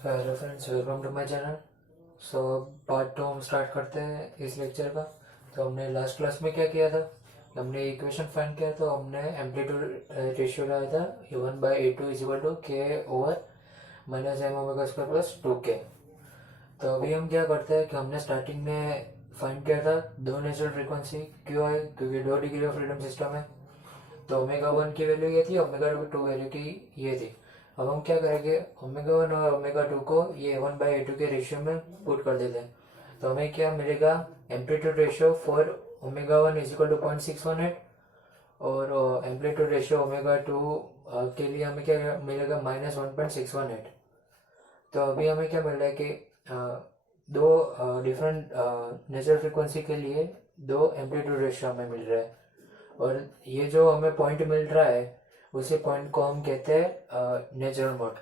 Hello friends, welcome to my channel. So part 2 हम start करते हैं इस लेक्चर का। तो हमने लास्ट क्लास में क्या किया था, हमने इक्वेशन फाइंड किया। तो हमने एम्पलीट्यूड रेशियो लाया था A1/A2 equal to K over minus M omega square plus 2K। तो अभी हम क्या करते हैं कि हमने स्टार्टिंग में फाइंड किया था दो नेचुरल फ्रीक्वेंसी। क्यों है? क्योंकि 2 डिग्री ऑफ फ्रीडम सिस्टम है। तो ओमेगा 1 की वैल्यू ये थी, ओमेगा 2 वैल्यू की ये थी। अब हम क्या करेंगे, ओमेगा 1 और ओमेगा 2 को ये A1/A2 के रेशियो में पुट कर देते हैं। तो हमें क्या मिलेगा, amplitude ratio for omega 1 is equal to 0.618 और एम्पलीट्यूड रेशियो ओमेगा 2 के लिए हमें क्या मिलेगा, -1.618। तो अभी हमें क्या मिल रहा है कि दो डिफरेंट नेचुरल फ्रीक्वेंसी के लिए दो एम्पलीट्यूड रेशियो हमें मिल रहा है। और ये जो हमें पॉइंट मिल रहा है उसी पॉइंट को हम कहते हैं नेचुरल मोड।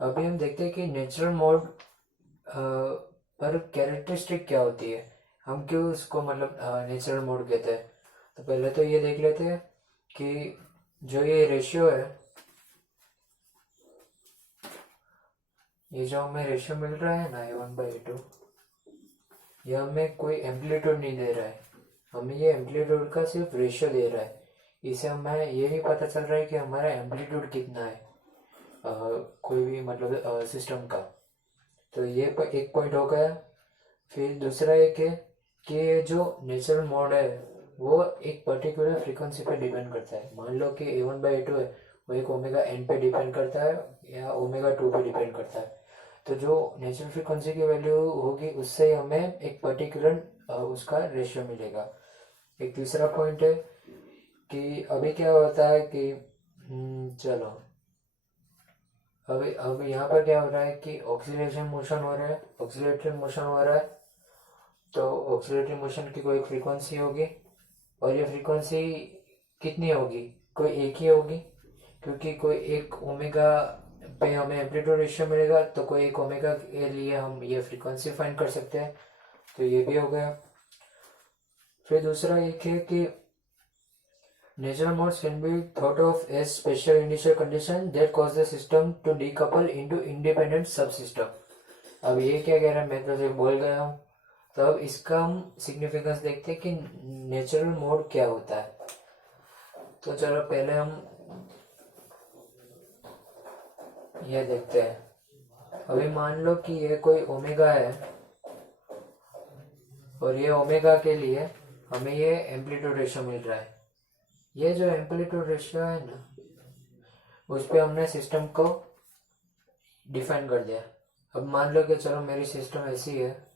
अभी हम देखते हैं कि नेचुरल मोड पर कैरेक्टरिस्टिक क्या होती है, हम क्यों उसको मतलब नेचुरल मोड कहते हैं। तो पहले तो ये देख लेते हैं कि जो ये रेशियो है, ये जो हमें रेशियो मिल रहा है ना A1/A2, ये हमें कोई एम्पलीट्यूड नहीं दे रहा है, हमें ये एम्पलीट्यूड का सिर्फ रेशियो दे रहा है। इससे हमें ये नहीं पता चल रहा है कि हमारा एम्पलीट्यूड कितना है कोई भी मतलब सिस्टम का। तो ये एक पॉइंट हो गया। फिर दूसरा एक है कि ये जो नेचुरल मोड है वो एक पर्टिकुलर फ्रीक्वेंसी पे डिपेंड करता है। मान लो कि A1/A2 है, वो एक ओमेगा n पे डिपेंड करता है या ओमेगा 2 पे डिपेंड करता है। तो जो नेचुरल फ्रीक्वेंसी की वैल्यू होगी उससे हमें एक पर्टिकुलर उसका रेशियो मिलेगा। एक तीसरा पॉइंट है कि अभी क्या होता है कि चलो अब यहाँ पर क्या हो रहा है कि ऑक्सीलेशन मोशन हो रहा है, ऑक्सीलेटरी मोशन हो रहा है। तो ऑक्सीलेटरी मोशन की कोई फ्रीक्वेंसी होगी और ये फ्रीक्वेंसी कितनी होगी, कोई एक ही होगी, क्योंकि कोई एक ओमेगा पे हमें एम्पलीट्यूड रेशियो मिलेगा, तो कोई एक ओमेगा के लिए हम ये फ्रीक्वेंसी फाइंड कर सकते हैं। तो ये भी हो गया। फिर दूसरा एक है कि natural modes can be thought of as special initial condition that cause the system to decouple into independent subsystem। अब ये क्या कह रहा है, मैं तो सिर्फ बोल गया हूँ। तो अब इसका हम सिग्निफिकेंस देखते हैं कि नेचुरल मोड क्या होता है। तो चलो पहले हम ये देखते हैं। अभी मान लो कि ये कोई ओमेगा है और ये ओमेगा के लिए हमें ये एम्पलीट्यूड रेशियो मिल रहा है। ये जो एम्पलीट्यूड रेशियो है ना, उस पर हमने सिस्टम को डिफाइन कर दिया। अब मान लो कि चलो मेरी सिस्टम ऐसी है,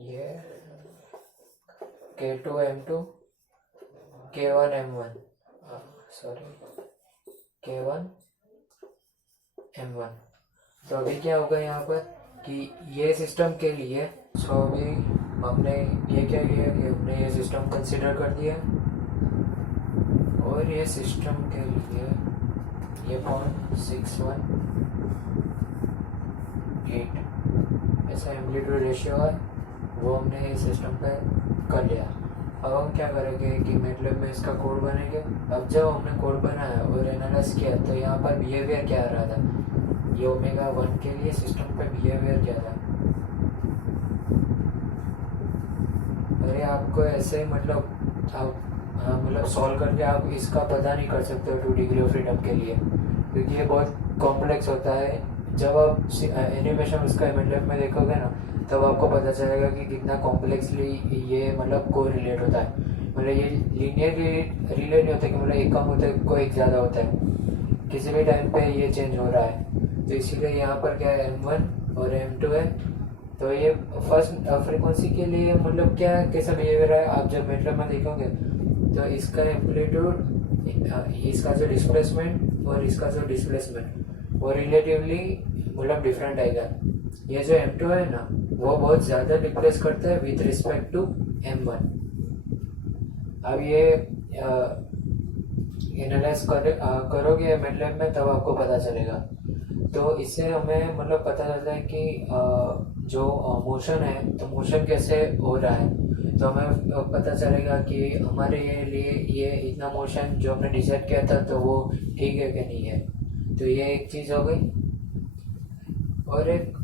ये K2M2 K1M1 सॉरी K1M1। तो अभी क्या होगा यहाँ पर कि ये सिस्टम के लिए, सो अभी हमने ये क्या किया कि हमने ये सिस्टम कंसिडर कर दिया और ये सिस्टम के लिए ये 0.618 ऐसा एम्पलीट्यूड रेशियो है, वो हमने इस सिस्टम पे कर लिया। अब हम क्या करेंगे कि मेटलैब में इसका कोड बनेंगे। अब जब हमने कोड बनाया और एनालाइज किया तो यहाँ पर बिहेवियर क्या आ रहा था, ये ओमेगा 1 के लिए सिस्टम पे बिहेवियर क्या था। अरे आपको ऐसे मतलब आप मतलब सॉल्व करके आप इसका पता नहीं कर सकते हो 2 डिग्री ऑफ फ्रीडम के लिए, क्योंकि ये बहुत कॉम्प्लेक्स होता है। जब आप एनिमेशन उसका मेटलैब में देखोगे ना, तब आपको पता चलेगा कि कितना कॉम्प्लेक्सली ये मतलब को रिलेट होता है। मतलब ये लीनियर रिलेट नहीं होता कि मतलब एक कम होता है कोई एक ज़्यादा होता है, किसी भी टाइम पे ये चेंज हो रहा है। तो इसीलिए यहाँ पर क्या है, M1 और M2 है। तो ये फर्स्ट फ्रीक्वेंसी के लिए मतलब क्या कैसा बिहेवियर है, आप जब मेटलैब में देखोगे तो इसका एम्पलीट्यूड, इसका जो डिस्प्लेसमेंट और इसका जो डिस्प्लेसमेंट वो रिलेटिवली मतलब डिफरेंट आएगा। ये जो M2 है ना, वो बहुत ज़्यादा डिप्लेस करता है विथ रिस्पेक्ट टू M1। अब ये एनालाइज करोगे मेटलैब में तब आपको पता चलेगा। तो इससे हमें मतलब पता चलता है कि जो मोशन है, तो मोशन कैसे हो रहा है। तो हमें पता चलेगा कि हमारे लिए ये इतना मोशन जो हमने डिसाइड किया था तो वो ठीक है कि नहीं है। तो ये एक चीज़ हो गई। और एक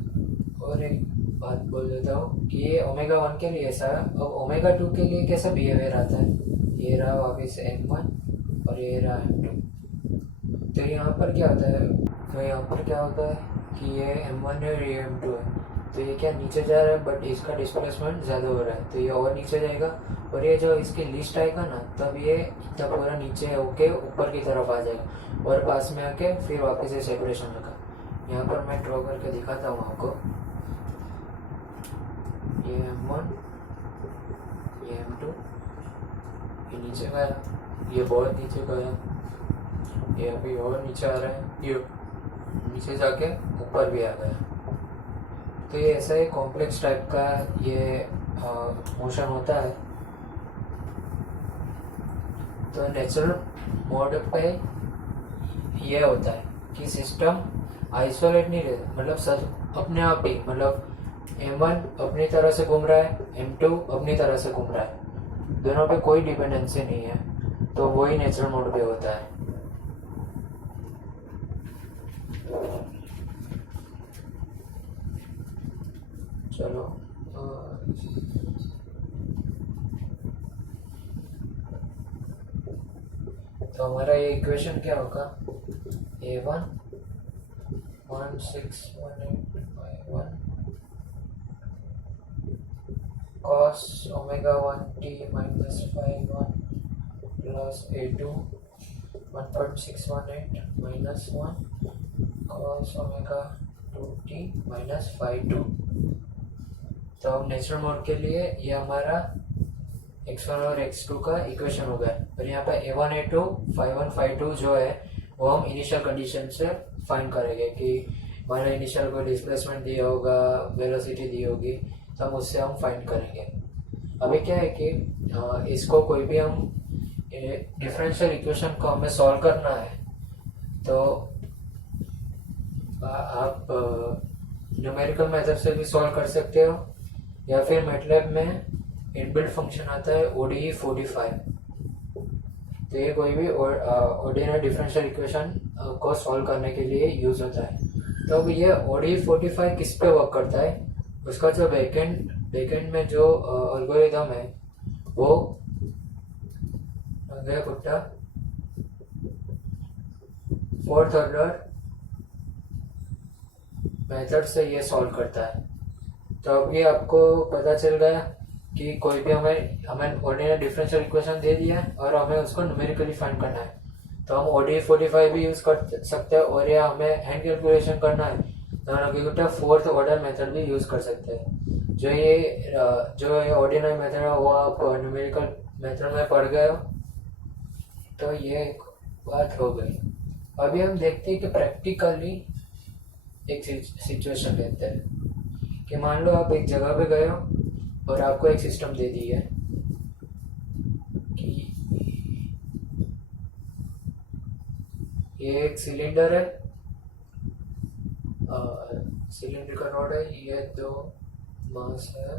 बात बोल देता हूँ कि ये ओमेगा 1 के लिए ऐसा है। अब ओमेगा 2 के लिए कैसा बिहेवियर आता है, ये रहा वापिस M1 और ये रहा M2। तो यहाँ पर क्या होता है, कि ये M1 है और ये M2 है। तो ये क्या नीचे जा रहा है, बट इसका डिस्प्लेसमेंट ज़्यादा हो रहा है तो ये और नीचे जाएगा। और ये जो इसकी लिस्ट आएगा ना, तब ये तब पूरा नीचे होके ऊपर की तरफ आ जाएगा और पास में आके फिर वापस ये सेपरेशन लगा। यहाँ पर मैं ड्रॉ करके दिखाता हूँ आपको। ये M1, ये M2, ये नीचे गया, ये बहुत नीचे गया, ये अभी और नीचे आ रहा है, ये नीचे जाके ऊपर भी आ गया। तो ये ऐसा ही कॉम्प्लेक्स टाइप का ये मोशन होता है। तो नेचुरल मोड पे ये होता है कि सिस्टम आइसोलेट नहीं रहता, मतलब सब अपने आप ही, मतलब M1 अपनी तरह से घूम रहा है, M2 अपनी तरह से घूम रहा है, दोनों पे कोई डिपेंडेंसी नहीं है। तो वही नेचुरल मोड पे होता है। चलो तो हमारा ये इक्वेशन क्या होगा, A1 161851 cos omega 1t minus phi 1 plus A2 1.618 minus 1 cos omega 2t minus phi 2। तो अब नेचुरल मोड के लिए ये हमारा x1 और x2 का इक्वेशन हो गया। और यहाँ पे A1 A2 phi 1 phi 2 जो है वो हम इनिशियल कंडीशन से फाइंड करेंगे कि मैंने इनिशियल को डिस्प्लेसमेंट दिया होगा, वेलोसिटी दी होगी, तो हम उससे हम फाइंड करेंगे। अभी क्या है कि इसको कोई भी हम डिफरेंशियल इक्वेशन को हमें सॉल्व करना है तो आप न्यूमेरिकल मेथड से भी सॉल्व कर सकते हो, या फिर मैटलैब में इनबिल्ट फंक्शन आता है ODE 45। तो ये कोई भी ऑर्डिनरी डिफरेंशियल इक्वेशन को सॉल्व करने के लिए यूज होता है। तो अब ये ODE 45 किस पे वर्क करता है, उसका जो बैकेंड में जो एल्गोरिथम है वो कुट्टा फोर्थ ऑर्डर मेथड से ये सॉल्व करता है। तो अभी आपको पता चल गया कि कोई भी हमें ऑर्डिनरी डिफरेंशियल इक्वेशन दे दिया है और हमें उसको न्यूमेरिकली फाइंड करना है, तो हम ODE 45 भी यूज कर सकते हैं, और या हमें हैंड कैलकुलेशन करना है तो हम फोर्थ ऑर्डर मेथड भी यूज कर सकते हैं। जो ये ऑर्डिनरी मेथड है वो आप न्यूमेरिकल मेथड में पढ़ गए हो। तो ये एक बात हो गई। अभी हम देखते हैं कि प्रैक्टिकली एक सिचुएशन लेते हैं कि मान लो आप एक जगह पे गए हो और आपको एक सिस्टम दे दी है कि ये एक सिलेंडर है, सिलेंडर का रॉड है, ये दो मास है,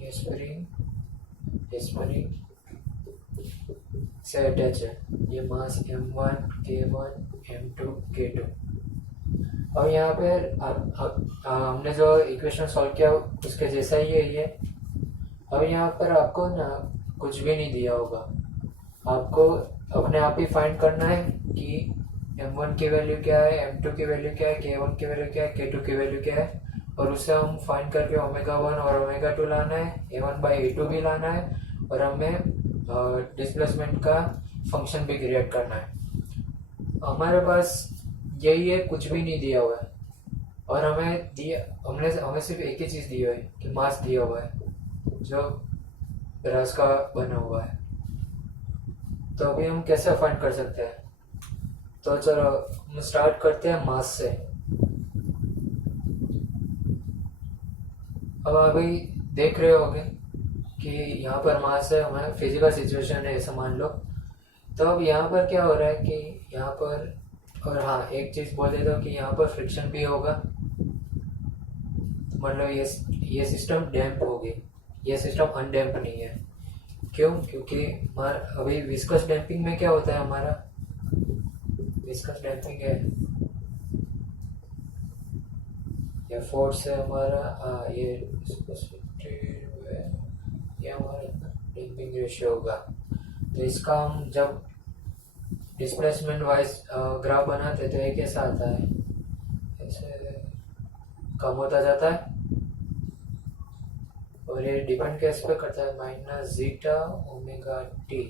ये स्प्रिंग से अटैच है, ये मास M1 K1 M2 K2। और यहाँ पे हमने जो इक्वेशन सॉल्व किया उसके जैसा ही है ये। अब यहाँ पर आपको ना कुछ भी नहीं दिया होगा, आपको अपने आप ही फाइंड करना है कि M1 की वैल्यू क्या है, M2 की वैल्यू क्या है, K1 की वैल्यू क्या है, K2 की वैल्यू क्या है, और उससे हम फाइंड करके ओमेगा 1 और ओमेगा 2 लाना है, A1/A2 भी लाना है, और हमें डिस्प्लेसमेंट का फंक्शन भी क्रिएट करना है। हमारे पास यही है, कुछ भी नहीं दिया हुआ है, और हमें सिर्फ एक ही चीज़ दी हुई है कि मास दिया हुआ है जो ब्रास का बना हुआ है। तो अभी हम कैसे फाइंड कर सकते हैं, तो चलो हम स्टार्ट करते हैं मास से। अब अभी देख रहे होंगे कि यहाँ पर मास है, हमारा फिजिकल सिचुएशन है ऐसा मान लो। तो अब यहाँ पर क्या हो रहा है कि यहाँ पर, और हाँ एक चीज़ बोल देता हूँ कि यहाँ पर फ्रिक्शन भी होगा, मतलब ये सिस्टम डैम्प हो गई, ये सिस्टम अनडैम्प नहीं है। क्यों? क्योंकि अभी विस्कस डैम्पिंग में क्या होता है हमारा, विस्कस डैम्पिंग है, ये फोर्स है हमारा, ये हमारा डैम्पिंग रेशियो होगा। तो इसका हम जब डिस्प्लेसमेंट वाइज ग्राफ बनाते तो ये कैसा आता है, ऐसे कम होता जाता है, और ये डिपेंड किस पे करता है, minus zeta omega T.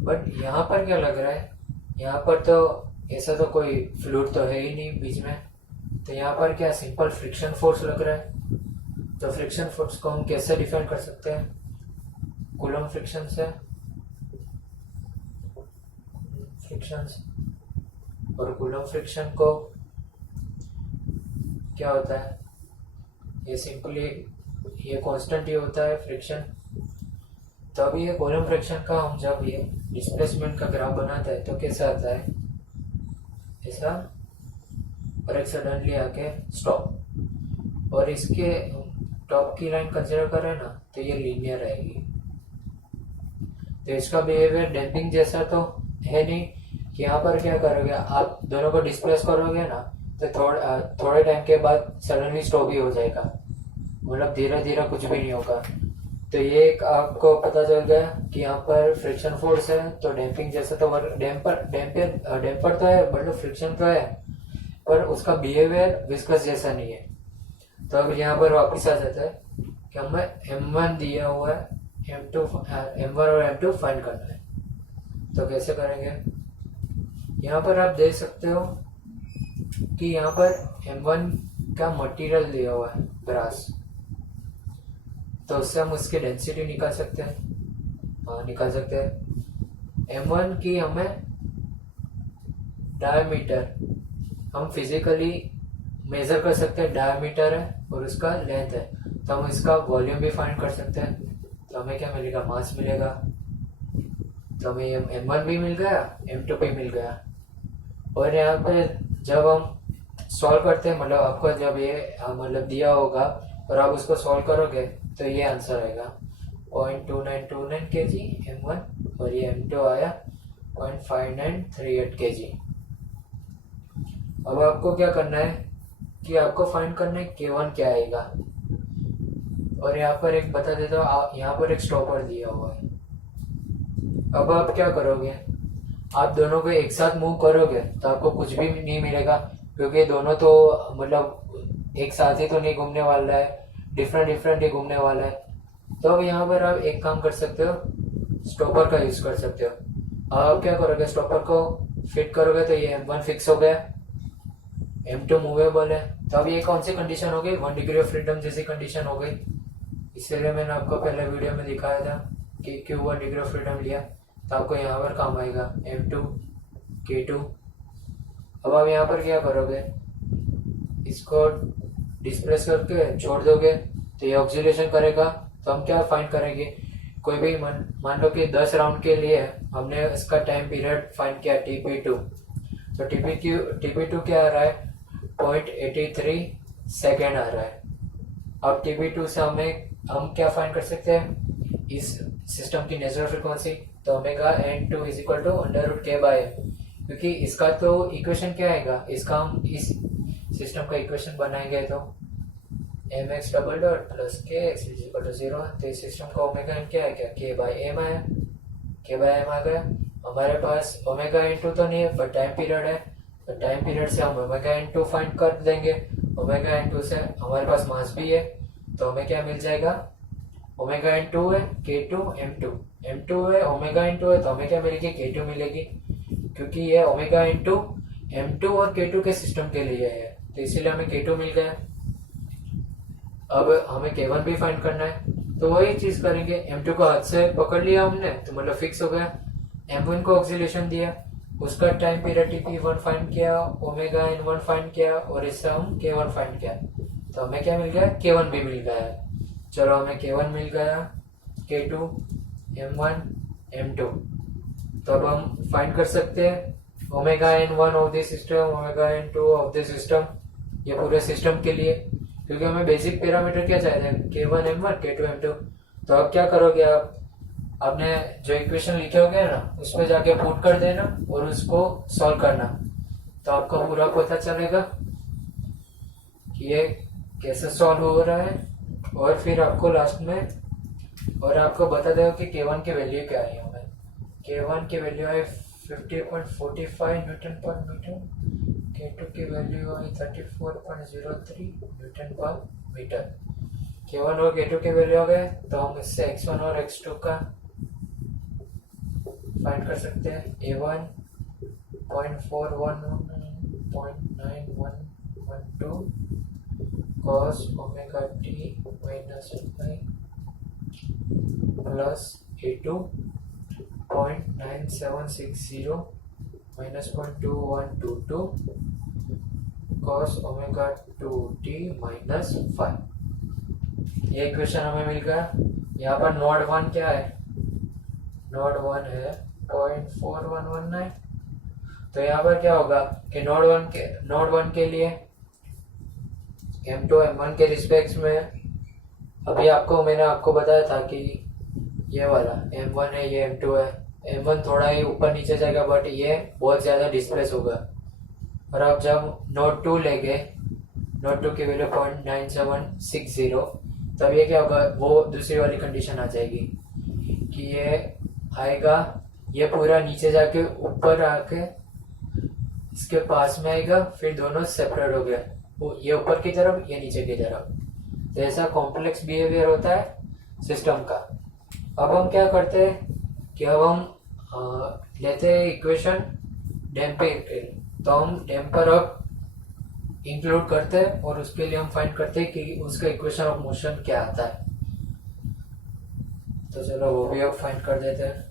But यहाँ पर क्या लग रहा है, यहाँ पर तो ऐसा तो कोई फ्लूइड तो है ही नहीं बीच में, तो यहाँ पर क्या सिंपल फ्रिक्शन फोर्स लग रहा है। तो फ्रिक्शन फोर्स को हम कैसे डिफाइन कर सकते हैं, कूलम फ्रिक्शन से, फ्रिक्शंस, और कूलम फ्रिक्शन को क्या होता है, ये सिंपली ये कांस्टेंट ही होता है फ्रिक्शन। तो अभी ये कॉलम फ्रिक्शन का हम जब ये डिस्प्लेसमेंट का ग्राफ बनाता है तो कैसा आता है, ऐसा, और एक सडनली आके स्टॉप, और इसके टॉप की लाइन कंसिडर करें ना तो ये लीनियर रहेगी। तो इसका बिहेवियर डैम्पिंग जैसा तो है नहीं कि यहाँ पर क्या करोगे आप दोनों को डिस्प्लेस करोगे ना तो थोड़े टाइम के बाद सडनली स्टॉप ही हो जाएगा, मतलब धीरे धीरे कुछ भी नहीं होगा। तो ये एक आपको पता चल गया कि यहाँ पर फ्रिक्शन फोर्स है, तो डैम्पिंग जैसा तो डैम्पर तो है, मतलब फ्रिक्शन तो है, पर उसका बिहेवियर विस्कस जैसा नहीं है। तो अब यहाँ पर वापस आ जाता है कि हमें M1 दिया हुआ है, M1 और M2 फाइंड करना है। तो कैसे करेंगे, यहाँ पर आप देख सकते हो कि यहाँ पर M1 का मटेरियल दिया हुआ है ब्रास, तो उससे हम उसकी डेंसिटी निकाल सकते हैं, हाँ निकाल सकते हैं। M1 की हमें डायमीटर हम फिजिकली मेजर कर सकते हैं, डायमीटर है और उसका लेंथ है, तो हम इसका वॉल्यूम भी फाइंड कर सकते हैं। तो हमें क्या मिलेगा, मास मिलेगा। तो हमें M1 भी मिल गया, M2 भी मिल गया। और यहाँ पे जब हम सॉल्व करते हैं, मतलब आपको जब ये मतलब दिया होगा और आप उसको सॉल्व करोगे तो ये आंसर आएगा 0.2929 kg M1, और ये M2 आया 0.5938 kg। अब आपको क्या करना है कि आपको फाइंड करना है K1 क्या आएगा। और यहाँ पर एक बता देता हूँ, यहाँ पर एक स्टॉपर दिया हुआ है। अब आप क्या करोगे, आप दोनों को एक साथ मूव करोगे तो आपको कुछ भी नहीं मिलेगा, क्योंकि दोनों तो मतलब एक साथ ही तो नहीं घूमने वाला है, डिफरेंट ही घूमने वाला है। तो अब यहाँ पर आप एक काम कर सकते हो, स्टॉपर का यूज कर सकते हो। आप क्या करोगे, स्टॉपर को फिट करोगे तो ये M1 फिक्स हो गया, M2 मूवेबल है। तो अब ये कौन सी कंडीशन हो गई, 1 डिग्री ऑफ फ्रीडम जैसी कंडीशन हो गई। इसीलिए मैंने आपको पहले वीडियो में दिखाया था कि क्यों 1 डिग्री ऑफ फ्रीडम लिया, तो आपको यहाँ पर काम आएगा M2 K2। अब आप यहाँ पर क्या करोगे, इसको डिस्प्लेस करके छोड़ दोगे तो ये ऑक्सीलेशन करेगा। तो हम क्या फाइंड करेंगे, कोई भी मान लो कि 10 राउंड के लिए हमने इसका टाइम पीरियड फाइंड किया TP2, तो TP2 क्या आ रहा है, 0.83 सेकेंड आ रहा है। अब TP2 से हम क्या फाइंड कर सकते हैं, इस सिस्टम की नेचुरल फ्रीक्वेंसी, तो omega N2 is equal to √K/M, क्योंकि इसका तो इक्वेशन क्या आएगा, इसका हम इस सिस्टम का इक्वेशन बनाएंगे तो mx double dot plus kx is equal to 0। तो इस सिस्टम का ओमेगा n क्या है, क्या K/M आया, K/M आ गया। हमारे पास ओमेगा N2 तो नहीं है पर टाइम पीरियड है, तो टाइम पीरियड से हम ओमेगा N2 फाइंड कर देंगे। ओमेगा N2 से हमारे पास मास भी है, तो हमें क्या मिल जाएगा, ओमेगा N2 है K2 M2 है, ओमेगा N2 है तो हमें क्या मिलेगी, K2 मिलेगी, क्योंकि ये ओमेगा N2 M2 और K2 के सिस्टम के लिए है, तो इसीलिए हमें K2 मिल गया। अब हमें K1 भी फाइंड करना है, तो वही चीज करेंगे। M2 को हाथ से पकड़ लिया हमने तो मतलब फिक्स हो गया। M1 को ऑक्सीलेशन दिया, उसका टाइम पीरियड TP1 फाइंड किया, ओमेगा N1 फाइंड किया, और इससे हम K1 फाइंड किया, तो हमें क्या मिल गया, K1 भी मिल गया। चलो हमें K1 मिल गया, K2 M1 M2। तो अब हम फाइंड कर सकते हैं omega N1 of this system, omega N2 of this system, ये पूरे सिस्टम के लिए। क्योंकि हमें बेसिक पैरामीटर क्या चाहिए थे, K1 M1 K2 M2। तो अब क्या करोगे आप, आपने जो इक्वेशन लिखे होगे ना उसमें जाके पुट कर देना और उसको सॉल्व करना, तो आपको पूरा पता चलेगा कि ये कैसे सॉल्व हो रहा है। और फिर आपको लास्ट में और आपको बता देगा कि K1 की वैल्यू क्या है। हमें K1 की वैल्यू है 50.45 न्यूटन पर मीटर, K2 की वैल्यू है 34.03 न्यूटन पर मीटर। K1 और K2 के वैल्यू हो गए, तो हम इससे x1 और x2 का फाइंड कर सकते हैं। A1 0.411.9112 cos omega t minus pi plus A2 0.9760 minus 0.2122 cos omega 2t minus 5। ये इक्वेशन हमें मिल गया। यहाँ पर नोड 1 क्या है, नोड 1 है 0.4119। तो यहाँ पर क्या होगा कि नोड 1 के लिए M2 M1 के रिस्पेक्ट में, अभी मैंने आपको बताया था कि ये वाला M1 है, ये M2 है। M1 थोड़ा ही ऊपर नीचे जाएगा बट ये बहुत ज़्यादा डिस्प्लेस होगा। और अब जब नोड 2 लेंगे, नोड 2 की वैल्यू 0.9760, तब ये क्या होगा, वो दूसरी वाली कंडीशन आ जाएगी कि ये आएगा, ये पूरा नीचे जाके ऊपर आके इसके पास में आएगा, फिर दोनों सेपरेट हो गया, ये ऊपर की तरफ, ये नीचे की तरफ। तो ऐसा कॉम्प्लेक्स बिहेवियर होता है सिस्टम का। अब हम क्या करते हैं कि अब हम लेते हैं इक्वेशन डैम्पिंग के लिए, तो हम डैम्पर अब इंक्लूड करते हैं और उसके लिए हम फाइंड करते हैं कि उसका इक्वेशन ऑफ मोशन क्या आता है। तो चलो वो भी अब फाइंड कर देते हैं।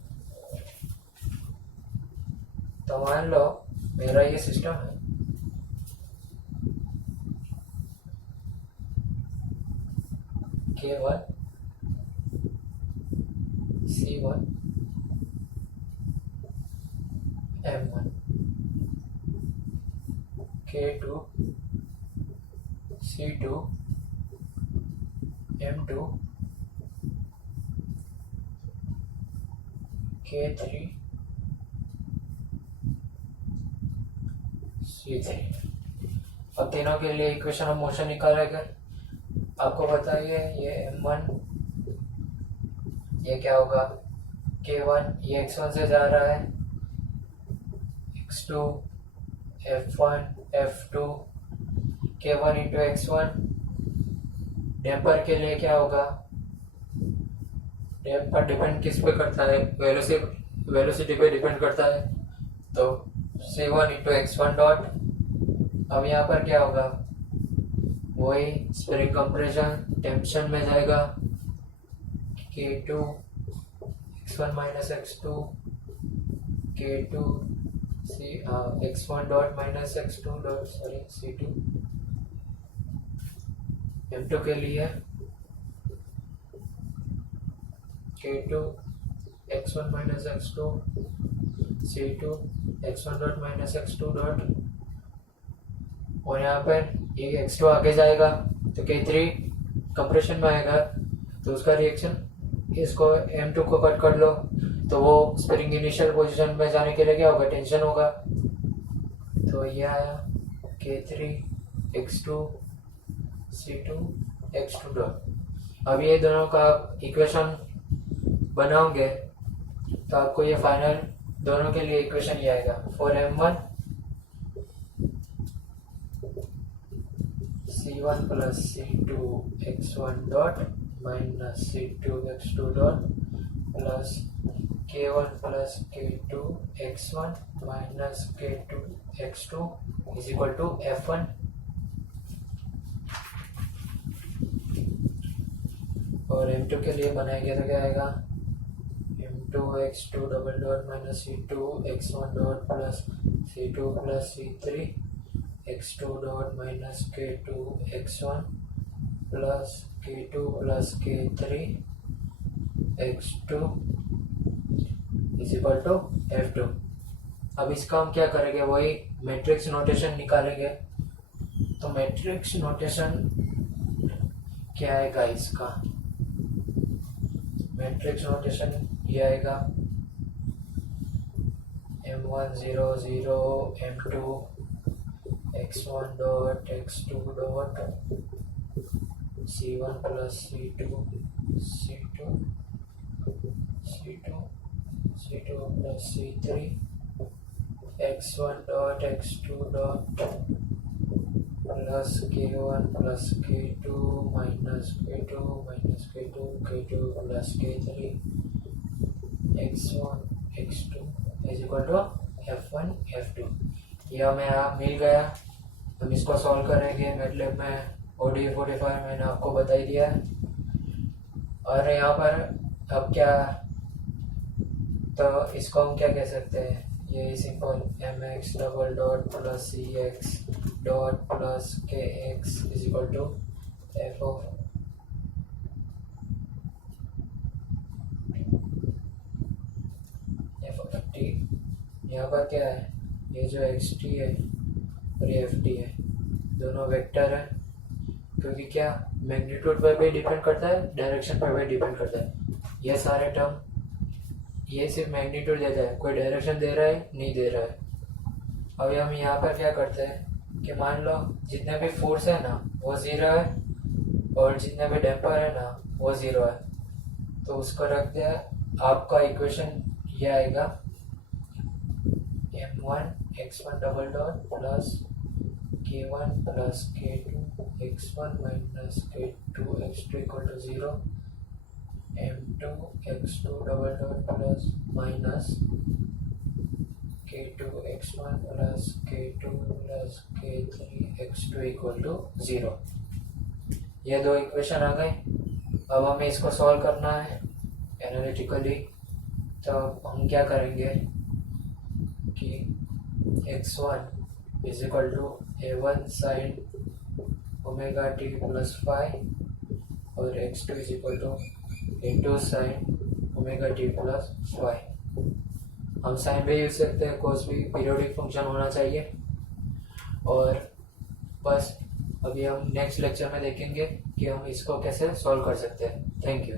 तो मान लो मेरा ये सिस्टम है, K1 C1 M1 K2 C2 M2 K3 C3। अब तीनों के लिए इक्वेशन ऑफ मोशन निकालेंगे। आपको पता है ये M1, ये क्या होगा, K1 ये x1 से जा रहा है, x2 F1 F2 K1 into x1। Damper के लिए क्या होगा, डैम्पर डिपेंड किस पे करता है, वेलोसिटी पे डिपेंड करता है, तो C1 इंटू x1 डॉट। अब यहाँ पर क्या होगा, वही स्प्रिंग कंप्रेशन टेंशन में जाएगा, K2 x1 minus x2 K2 x1 dot minus x2 dot sorry C2। M2 के लिए K2 x1 minus x2 C2 x1 dot minus x2 dot, और यहाँ पर ये x2 आगे जाएगा तो K3 कंप्रेशन में आएगा, तो उसका रिएक्शन, इसको M2 को कट कर लो तो वो स्प्रिंग इनिशियल पोजीशन में जाने के लिए क्या होगा, टेंशन होगा। तो ये आया K3 x2 C2 x2 dot. अब ये दोनों का इक्वेशन बनाओगे तो आपको ये फाइनल दोनों के लिए इक्वेशन ये आएगा, for M1 C1 plus C2 x1 dot minus C2 x2 dot plus K1 plus K2 x1 minus K2 x2 is equal to F1। और M2 के लिए बनाएंगे तो क्या आएगा, M2 x2 double dot minus C2 x1 dot plus C2 plus C3 x2 dot minus K2 x1 plus K2 plus K3 x2 is equal to F2। अब इसका हम क्या करेंगे, वही मैट्रिक्स नोटेशन निकालेंगे। तो मैट्रिक्स नोटेशन क्या आएगा इसका मैट्रिक्स नोटेशन, ये आएगा m1 0 0 m2 x1 dot x2 dot c1 plus c2 c2 c2 c2 plus c3 x1 dot x2 dot plus k1 plus k2 minus k2 minus k2 k2 plus k3 x1 x2 is equal to f1 f2। ये हमें यहाँ मिल गया। हम इसको solve करेंगे MATLAB में। ODE45 मैंने आपको बता ही दिया है। और यहाँ पर अब क्या, तो इसको हम क्या कह सकते हैं, ये simple mx double dot plus cx dot plus kx is equal to f of t। यहाँ पर क्या है, ये जो xt है और ये ft है, दोनों वेक्टर है। क्योंकि क्या मैग्नीट्यूड पर भी डिपेंड करता है, डायरेक्शन पर भी डिपेंड करता है। ये सारे टर्म, ये सिर्फ मैग्नीट्यूड देता है, कोई डायरेक्शन दे रहा है नहीं दे रहा है। अभी हम यहाँ पर क्या करते हैं कि मान लो जितने भी फोर्स है ना वो 0 है और जितने भी डैम्पर है ना वो 0 है, तो उसको रख दिया। आपका इक्वेशन ये आएगा m1 x1 double dot plus k1 plus k2 x1 minus k2 x2 equal to 0, m2 x2 double dot plus minus k2 x1 plus k2 plus k3 x2 equal to 0। ये दो इक्वेशन आ गए। अब हमें इसको solve करना है analytically. तो हम क्या करेंगे कि x1 is equal to a1 sine omega T plus five और x2 is equal to a2 sine omega T plus five. हम साइन भी यूज सकते हैं, कोस भी, पीरियोडिक फंक्शन होना चाहिए। और बस अभी हम नेक्स्ट लेक्चर में देखेंगे कि हम इसको कैसे सॉल्व कर सकते हैं। Thank you.